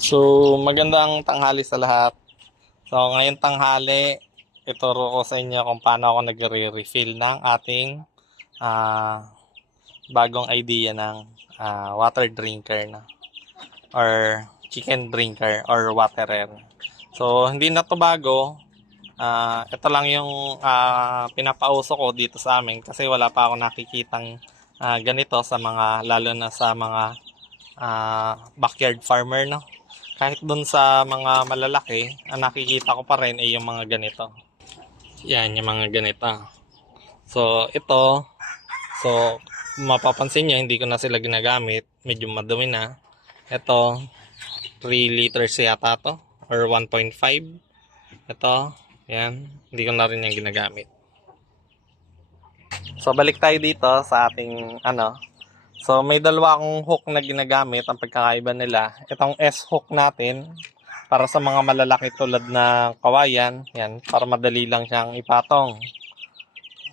So, magandang tanghali sa lahat. So, ngayong tanghali, ituro ko sa inyo kung paano ako nagre-refill ng ating ah, bagong idea ng water drinker na or chicken drinker or waterer. So, hindi na to bago. Ito lang yung pinapauso ko dito sa amin kasi wala pa ako nakikitang ganito sa mga, lalo na sa mga backyard farmer, no? Kahit dun sa mga malalaki, ang nakikita ko pa rin ay yung mga ganito. Yan, yung mga ganito. So, ito, so, mapapansin nyo, hindi ko na sila ginagamit. Medyo madumi na. Ito, 3 liters yata to, or 1.5. Ito, yan, hindi ko na rin yung ginagamit. So, balik tayo dito sa ating, so, may dalawa akong hook na ginagamit. Ang pagkakaiba nila, itong S-hook natin, para sa mga malalaki tulad na kawayan, yan, para madali lang siyang ipatong.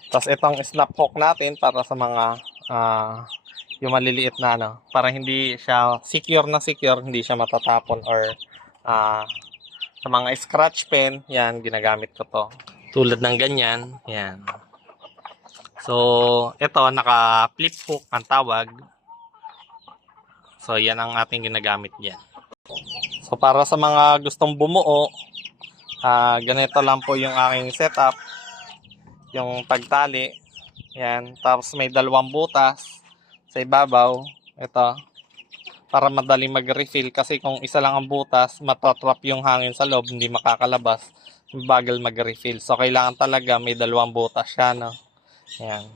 Tapos itong snap hook natin para sa mga yung maliliit na para hindi siya secure, hindi siya matatapon or sa mga scratch pen, yan, ginagamit ko to. Tulad ng ganyan, yan. So, ito, naka flip hook ang tawag. So, yan ang ating ginagamit dyan. So, para sa mga gustong bumuo, ganito lang po yung aking setup. Yung pagtali. Yan. Tapos may dalawang butas sa ibabaw. Ito. Para madaling mag-refill. Kasi kung isa lang ang butas, matatrap yung hangin sa loob. Hindi makakalabas. Bagal mag-refill. So, kailangan talaga may dalawang butas siya. No? Yan.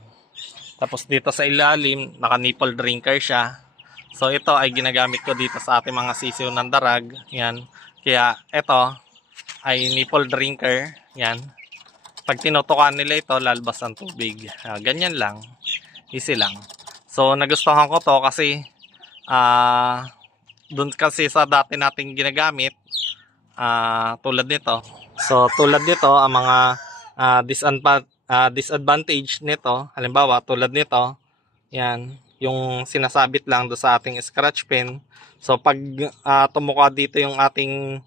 Tapos dito sa ilalim, naka-nipple drinker siya. So, ito ay ginagamit ko dito sa ating mga sisiw ng darag. Yan. Kaya, ito ay nipple drinker. Yan. Pag tinutukan nila ito, lalabas ang tubig. Ganyan lang. Easy lang. So, nagustuhan ko to kasi dun kasi sa dati nating ginagamit, tulad nito. So, tulad nito, ang mga disadvantage nito, halimbawa, tulad nito, yan, yung sinasabit lang do sa ating scratch pen. So, pag tumuka dito yung ating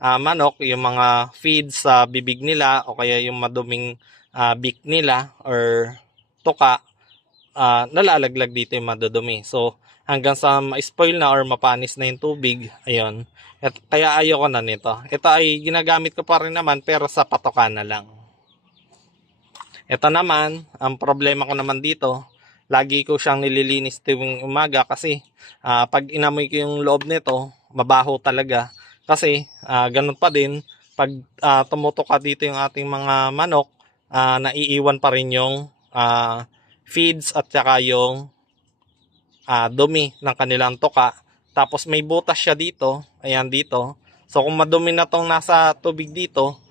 manok, yung mga feeds sa bibig nila o kaya yung maduming beak nila or tuka, nalalaglag dito yung madudumi. So, hanggang sa ma-spoil na or mapanis na yung tubig, ayun. At, kaya ayoko na nito. Ito ay ginagamit ko pa rin naman pero sa patokan na lang. Ito naman, ang problema ko naman dito, lagi ko siyang nililinis tuwing umaga kasi pag inamoy ko yung loob nito, mabaho talaga. Kasi ganun pa din, pag tumutok ka dito yung ating mga manok, naiiwan pa rin yung feeds at saka yung dumi ng kanilang tuka. Tapos may butas siya dito, ayan dito. So kung madumi na tong nasa tubig dito,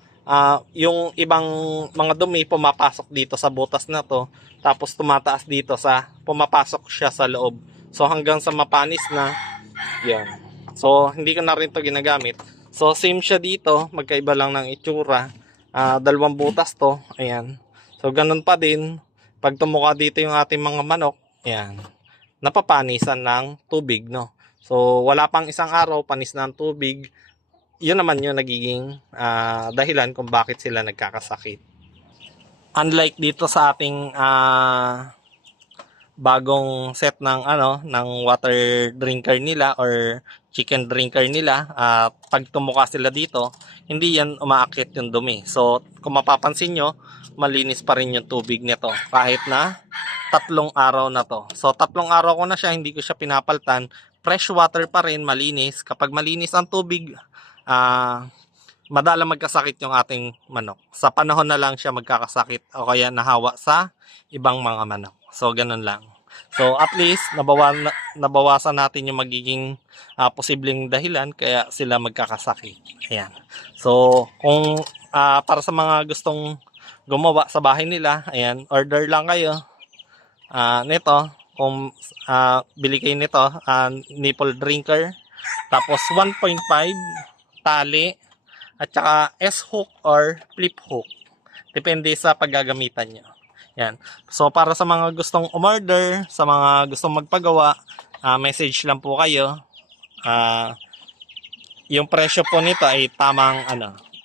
yung ibang mga dumi pumapasok dito sa butas na to, tapos tumataas dito pumapasok siya sa loob. So hanggang sa mapanis na, yan. So hindi ko na rin to ginagamit. So same siya dito, magkaiba lang ng itsura. Dalawang butas to, ayan. So ganun pa din, pag tumuka dito yung ating mga manok, ayan, napapanisan ng tubig, no? So wala pang isang araw, panis na ang tubig. Yun naman yung nagiging dahilan kung bakit sila nagkakasakit. Unlike dito sa ating bagong set ng water drinker nila or chicken drinker nila, pag tumuka sila dito, hindi yan umaakyat yung dumi. So, kung mapapansin nyo, malinis pa rin yung tubig nito kahit na 3 araw na to. So, 3 araw ko na siya, hindi ko siya pinapaltan. Fresh water pa rin, malinis. Kapag malinis ang tubig, madalang magkasakit yung ating manok. Sa panahon na lang siya magkakasakit o kaya nahawa sa ibang mga manok. So, ganun lang. So, at least, nabawasan natin yung magiging posibleng dahilan kaya sila magkakasakit. Ayan. So, kung para sa mga gustong gumawa sa bahay nila, ayan, order lang kayo. Nito, kung bili kayo nito, nipple drinker, tapos 1.5 tali, at saka S-hook or flip hook. Depende sa paggagamitan nyo. Yan. So, para sa mga gustong umorder, sa mga gustong magpagawa, message lang po kayo. yung presyo po nito ay tamang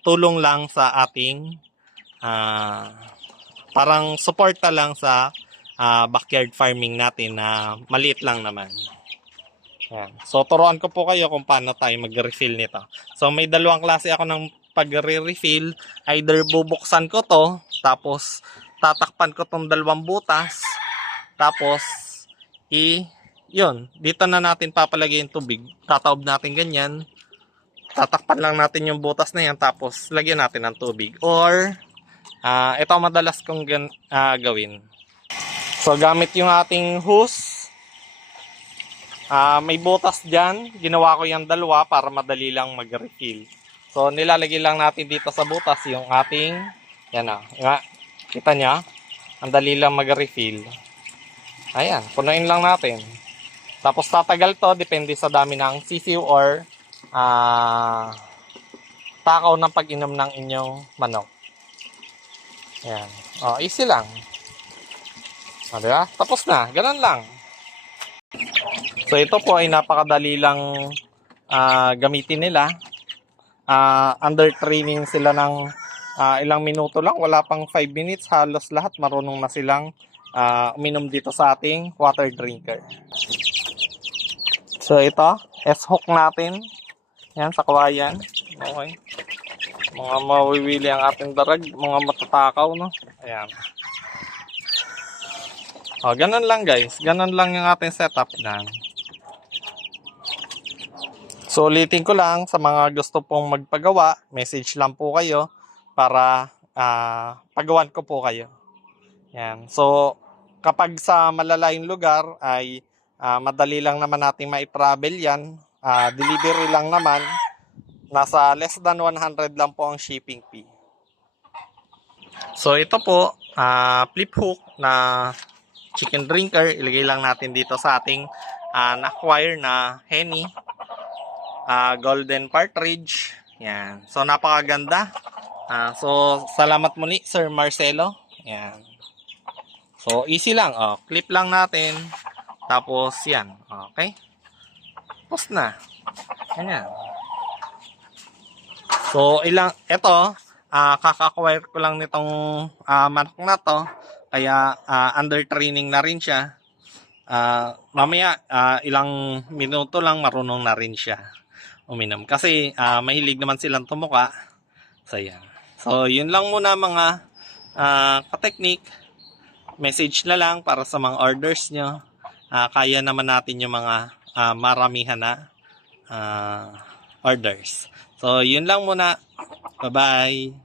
tulong lang sa ating parang suporta lang sa backyard farming natin na maliit lang naman. Ayan. So, turuan ko po kayo kung paano tayo mag-refill nito. So, may dalawang klase ako ng pag-refill. Either bubuksan ko to, tapos tatakpan ko tong dalawang butas, tapos yun, dito na natin papalagay yung tubig. Tataob natin ganyan. Tatakpan lang natin yung butas na yan, tapos lagyan natin ng tubig. Or, ito madalas kong gawin. So, gamit yung ating hose. May butas dyan. Ginawa ko yung dalawa para madali lang mag-refill. So, nilalagay lang natin dito sa butas yung ating, yan na. Kita nyo? Ang dali lang mag-refill. Ayan, punuin lang natin. Tapos tatagal to, depende sa dami ng sisiw or takaw ng pag-inom ng inyong manok. Ayan. Easy lang. Diba? Tapos na. Ganun lang. So, ito po ay napakadali lang gamitin nila. Under training sila ng ilang minuto lang. Wala pang 5 minutes. Halos lahat marunong na silang uminom dito sa ating water drinker. So, ito. S-hook natin. Yan, sa kawayan. Okay. Mga mawiwili ang ating darag. Mga matatakaw, no? Ayan. Ganun lang, guys. Ganun lang yung ating setup na. So, ulitin ko lang sa mga gusto pong magpagawa, message lang po kayo para pagawan ko po kayo. Yan. So, kapag sa malalayong lugar ay madali lang naman nating mai-travel yan. Delivery lang naman. Nasa less than 100 lang po ang shipping fee. So, ito po, flip hook na chicken drinker. Ilagay lang natin dito sa ating na-acquire na Henny. Golden partridge. Yan. So, napakaganda. So, salamat muli, Sir Marcelo. Yan. So, easy lang. Clip lang natin. Tapos, yan. Okay? Tapos na. Yan. So, ito, kaka-acquire ko lang nitong manok na to. Kaya, under training na rin siya. Mamaya, ilang minuto lang marunong na rin siya uminom. Kasi mahilig naman silang tumuka. So, yan. So, yun lang muna mga ka-technique. Message na lang para sa mga orders nyo. Kaya naman natin yung mga maramihan na orders. So, yun lang muna. Bye-bye.